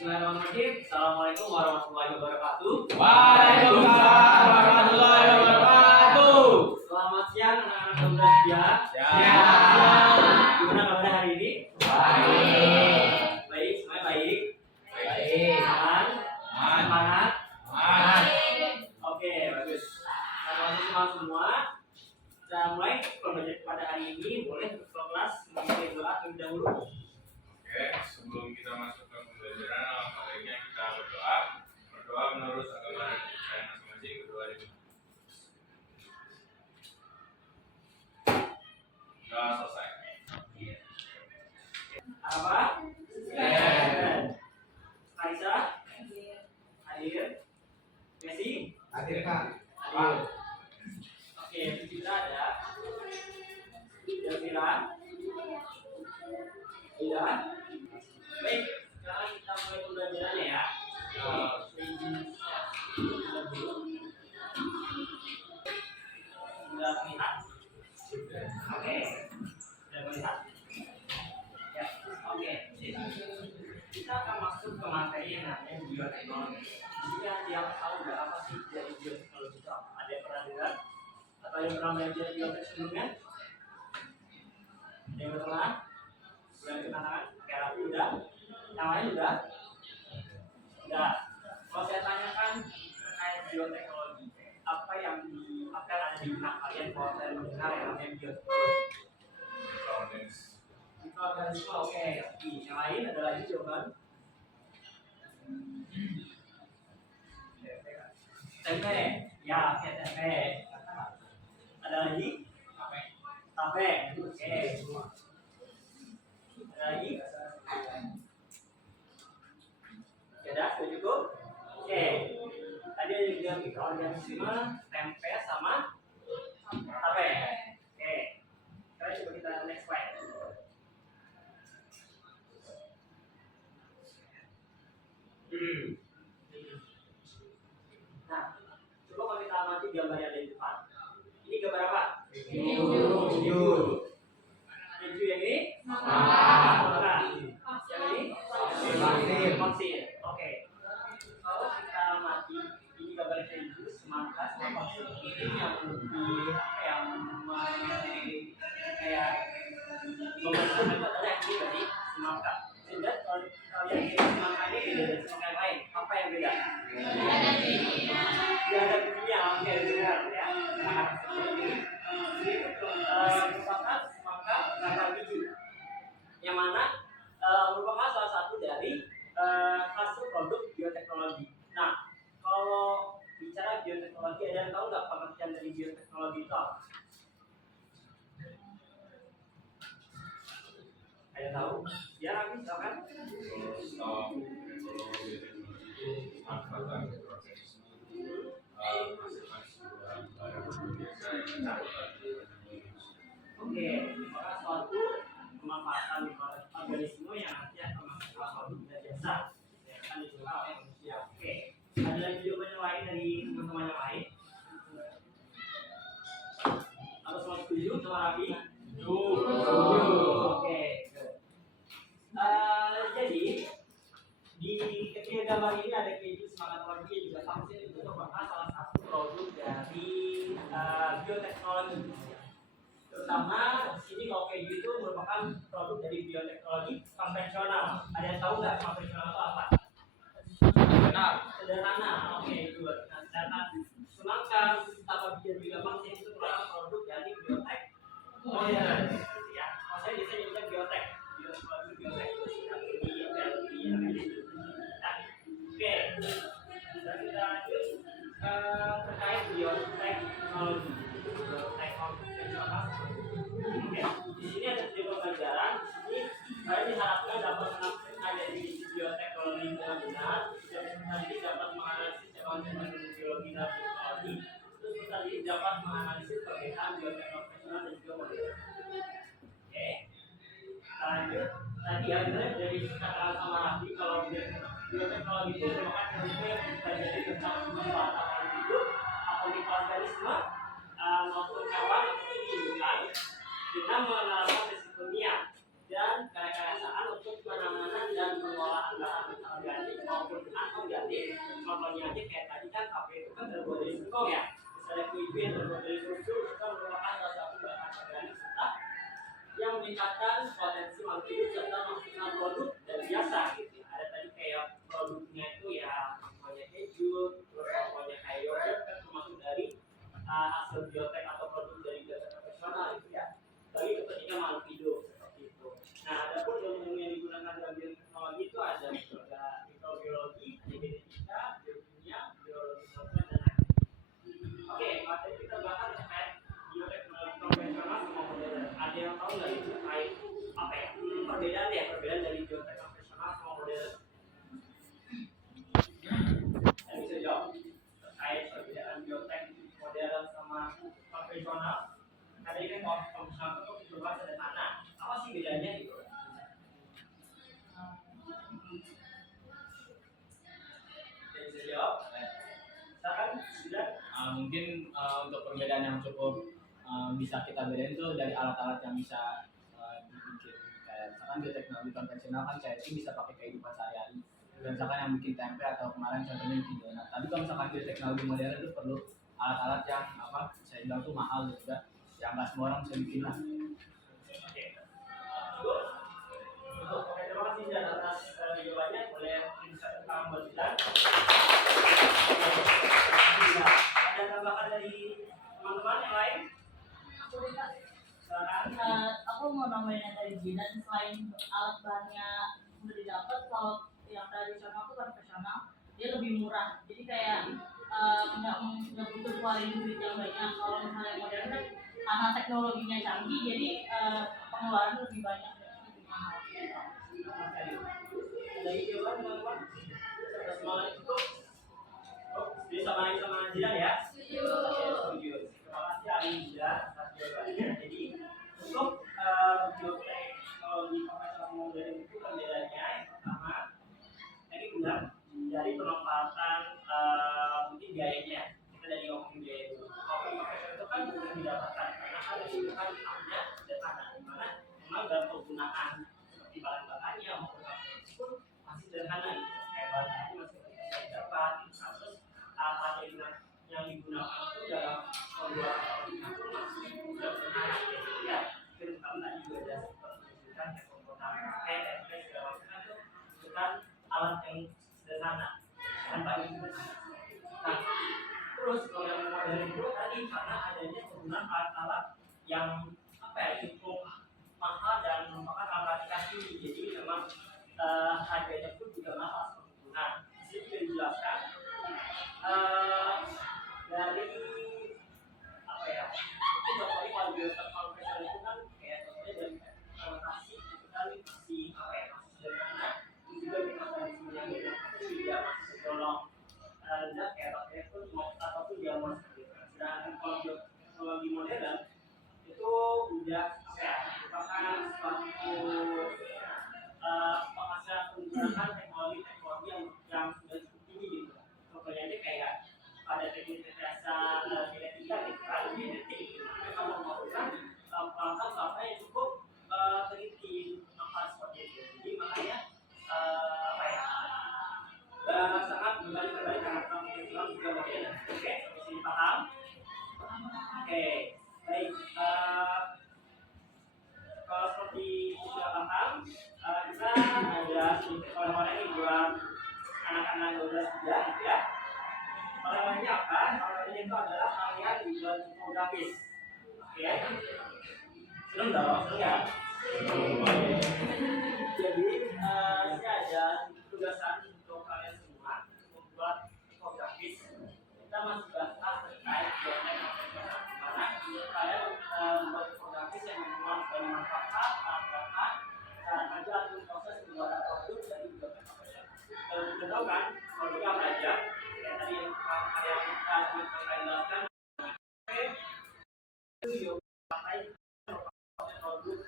Bismillahirrahmanirrahim. Assalamualaikum warahmatullahi wabarakatuh. Waalaikumsalam warahmatullahi wabarakatuh. Selamat siang anak-anak kelas ya. Gimana kabarnya hari ini? Baik. Baik, semuanya baik. Baik. Aman? Semangat? Aman. Oke, bagus. Nah, semua. Kita mulai pembelajaran pada hari ini. Boleh untuk kelas memulai doa terlebih dahulu. Oke, sebelum kita masuk ke pembelajaran, alangkah baiknya kita berdoa. Berdoa menurut agama dan kepercayaan masing-masing. Berdoa di Sudah selesai. Apa? Aisyah? Hadir? Messi? Hadir Kak. Hadir. Oke, kita ada Jazira. Tidak. Baik, sekarang kita mulai pembelajarannya ya. Sudah melihat? Oke. Sudah melihat? Ya. Oke. Kita akan masuk ke materi yang namanya bioteknologi. Jadi yang tahu nggak apa sih dari bioteknologi itu apa? Ada yang pernah dengar? Atau yang pernah belajar biotek sebelumnya? Ada yang pernah? Sudah dikatakan? Oke, Rafi udah? Yang lain udah? Udah. Kalau saya tanyakan terkait bioteknologi, apa yang ada di benak kalian kalau saya mendengar yang namanya bioteknologi? Mikroorganisme, oke. Yang lain ada lagi jawaban? Tempe, ya, oke tempe. Ada lagi? Tape, oke. Ada lagi? Sudah cukup? Oke. Tadi ada juga mikroorganisme, tempe sama tape. Oke. Sekarang coba kita next slide. Nah, coba kalau kita amati gambar yang ada di depan. Ini gambar apa? Keju. Keju yang ini? Nah, yang ini? Vaksin. Oke. Kalau kita amati ini gambar keju, semangka, sama vaksin ini yang lebih kayak membentuk itu adalah yang ini tadi semangka. Sehingga kalau kalian ini semangka ini beda dari semangka yang lain. Apa yang beda? Dia ada bijinya, oke benar ya. Nah, ini merupakan semangka tanpa biji, yang mana merupakan salah satu dari hasil produk bioteknologi. Nah, kalau bicara bioteknologi, ada yang tahu nggak pengertian dari bioteknologi itu apa? Ada yang tahu? Ya, Rami, silakan. Oke, maka suatu pemanfaatan organisme yang nanti akan menghasilkan suatu benda jasa yang akan digunakan oleh manusia. Oke, ada lagi jawaban yang lain dari teman-teman yang lain? Atau semua setuju sama Rafi? Setuju. Oke. Jadi di ketiga gambar ini ada keju, semangat lagi juga vaksin, itu merupakan salah satu produk dari bioteknologi. Terutama di sini kalau keju itu merupakan produk dari bioteknologi konvensional. Ada yang tahu nggak konvensional itu apa? Sederhana. Oke, good. Nah, sedangkan semangka, tanpa biji juga vaksin itu merupakan produk dari biotek modern. Ya, maksudnya biasanya juga biotek. Biotek. Oke, dan kita lanjut terkait bioteknologi. Oke, di sini ada tiga pelajaran. Di sini kalian diharapkan dapat menafsirkan dari bioteknologi dengan benar, dan nanti dapat menganalisis konsep biologi dan teknologi. Terus tadi dapat menganalisis perbedaan bioteknologi konvensional dan juga modern. Oke, lanjut. Tadi ya, dari kata sama Rafi kalau bioteknologi itu merupakan ilmu yang mempelajari tentang pemanfaatan hidup atau mikroorganisme maupun hewan untuk dihidupan dengan mengenalkan resiko kimia dan kerekayasaan untuk penanganan dan pengolahan bahan organik contoh ya, misalnya QIP atau model susu itu merupakan salah satu bahan organik serta yang meningkatkan potensi makro hidup serta menghasilkan produk dan biasa gitu ya. Ada tadi kayak produknya itu ya contohnya keju, terus contohnya kayak yogurt kan termasuk dari hasil biotek atau produk dari biotek profesional gitu ya. Bagi kepentingan makhluk hidup seperti itu. Nah, ada pun ilmu yang digunakan dalam bioteknologi itu ada mikrobiologi, genetika, biokimia, biologi sosial dan lain. Oke, materi kita bahas terkait bioteknologi konvensional sama modern. Ada yang tahu nggak itu terkait apa ya? Perbedaan ya, perbedaan dari biotek konvensional sama modern. Saya bisa jawab terkait perbedaan biotek modern sama konvensional. Tadi kan kalau konvensional itu berupa sederhana. Apa sih bedanya gitu? Saya bisa jawab. Silakan sudah. Mungkin untuk perbedaan yang cukup bisa kita bedain tuh dari alat-alat yang bisa dibikin kayak misalkan bioteknologi konvensional kan kayak itu bisa pakai kehidupan sehari-hari. Dan misalkan yang bikin tempe atau kemarin contohnya bikin donat. Tapi kalau misalkan bioteknologi modern itu perlu alat-alat yang apa saya bilang tuh mahal juga, yang nggak semua orang bisa bikin lah. Oke. Cukup. Oke, terima kasih dan atas jawabannya. Boleh bisa rekam buat kita. Ada tambahan dari teman-teman yang lain? Silakan. Aku mau nambahin yang dari Jinan, selain alat bahannya udah didapat, kalau yang tradisional tuh konvensional dia lebih murah, jadi kayak nggak butuh keluarin duit yang banyak. Kalau misalnya modern kan karena teknologinya canggih, jadi pengeluaran lebih banyak dan lebih mahal. Dari jawaban teman-teman. Semuanya cukup. Jadi sama Jidan ya. Setuju. Terima kasih Ali Jidan atas jawabannya. Jadi untuk bioteknologi konvensional modern itu perbedaannya yang pertama tadi benar dari pemanfaatan mungkin biayanya. Kita dari ngomongin biaya dulu. Kalau konvensional itu kan mudah didapatkan karena kan itu kan tahapnya sederhana, di mana memang dalam penggunaan seperti bahan-bahannya maupun pun masih sederhana gitu. Kayak bahan-bahannya masih bisa didapat. Terus alat yang digunakan itu dalam pembuatan produknya itu masih sederhana gitu ya. Mungkin kamu tadi juga ada sempat menunjukkan kayak pembuatan kafe, tempe segala macam itu bukan alat yang sederhana tanpa itu. Nah, terus kalau yang modern itu tadi karena adanya penggunaan alat-alat yang apa ya cukup mahal dan merupakan alat aplikasi, jadi memang harganya pun juga mahal. Nah, di sini juga dijelaskan dari apa ya? Mungkin contohnya kalau biotek konvensional itu kan kayak contohnya dari fermentasi itu kan masih apa ya? Masih sederhana, itu juga mekanismenya beda, itu juga masih tergolong rendah kayak bakteri pun ataupun jamur seperti itu. Sedangkan kalau bioteknologi modern itu udah apa ya? Merupakan suatu penghasilan menggunakan teknologi yang sudah cukup tinggi gitu. Contohnya ini kayak pada teknik rekayasa genetika gitu kan, genetik gitu. Mereka memerlukan peralatan apa yang cukup teliti hal seperti itu. Jadi makanya apa ya? Sangat berbalik karena konvensional juga modern. Oke, sampai sini paham? Oke, baik. Kalau seperti sudah paham, kita ada sedikit oleh-oleh nih buat anak-anak 12 juga gitu ya. Oleh-olehnya apa? Oleh-olehnya itu adalah kalian dibuat infografis. Oke. Seneng dong, seneng ya? Jadi ini ada tugasan untuk kalian semua membuat infografis. Kita masih bahas terkait biotek konvensional. Dimana kalian membuat infografis yang memuat banyak fakta, bahan-bahan, cara kerja atau proses pembuatan produk dari biotek konvensional. Kalau kita tahu kan produknya apa aja? Kayak tadi yang kita jelaskan. Itu pakai produk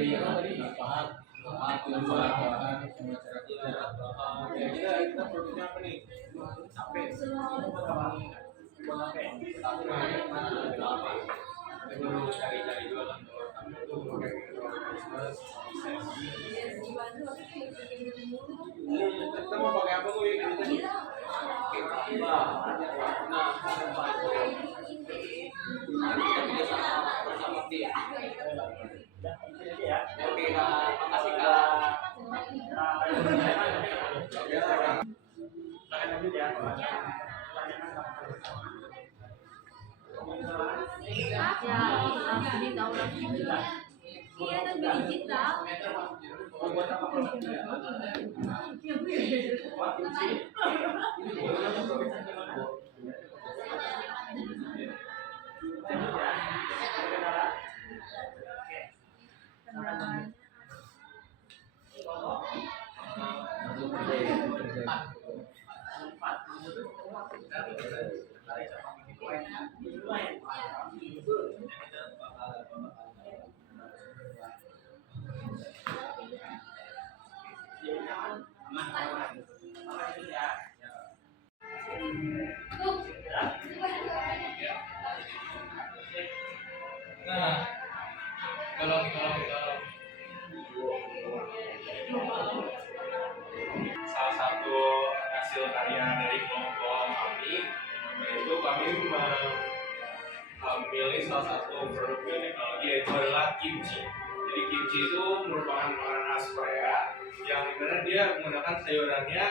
dari apa tadi lapangan tujuan kita produknya apa nih? capek buat apa kita perlu cari-cari juga kan kalau itu pakai bisnis Kita mau pakai apa tuh yang ini? Oke, makasih Kak. Ya, ini tahu lagi. Iya, dan digital. Nah, kalau salah satu hasil karya dari kelompok kami yaitu kami memilih salah satu produk bioteknologi yaitu adalah kimchi. Jadi kimchi itu merupakan makanan khas Korea yang dimana dia menggunakan sayurannya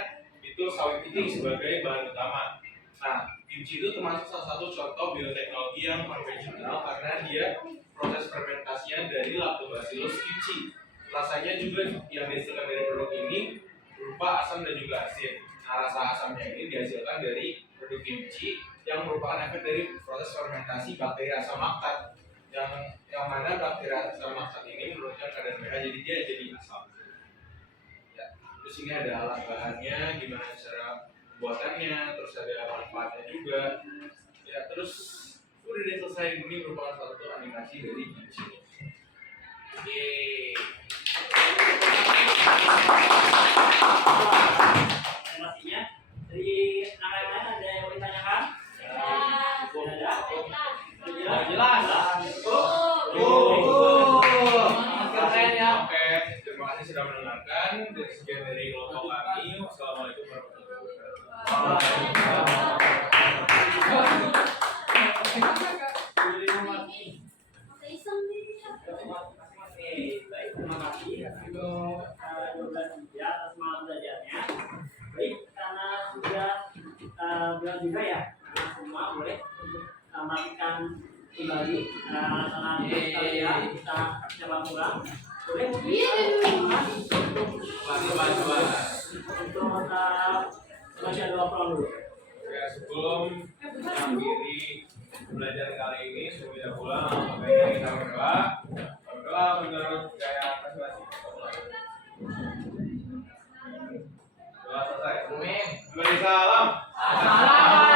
itu sawi piting sebagai bahan utama. Nah, kimchi itu termasuk salah satu contoh bioteknologi yang konvensional karena dia proses fermentasinya dari Lactobacillus kimchi. Rasanya juga yang dihasilkan dari produk ini berupa asam dan juga asin. Nah, rasa asamnya ini dihasilkan dari produk kimchi yang merupakan efek dari proses fermentasi bakteri asam laktat. Yang mana bakteri asam laktat ini menurunkan kadar pH jadi dia jadi asam. Ya. Terus ini ada alat bahannya, gimana cara buatannya, terus ada manfaatnya juga. Ya, terus udah deh selesai. Ini merupakan satu animasi dari kimchi. Yeay. Animasinya dari anak yang lain ada yang mau ditanyakan? Ada? Jelas? Jelas. Keren ya. Oke, terima kasih sudah mendengarkan. Dari sekian dari kelompok kami. Wassalamualaikum warahmatullahi Baik, terima kasih untuk 12 ya atas malam belajarnya. Baik, karena sudah bulan juga ya, semua boleh untuk melakukan kembali karena kalian kita coba pulang. Boleh untuk baca doa pulang dulu. Ya, sebelum mengakhiri belajar kali ini, sebelum kita pulang, baiknya kita berdoa. Berdoa menurut gaya masing-masing. Doa selesai. Amin. Beri salam. Salam.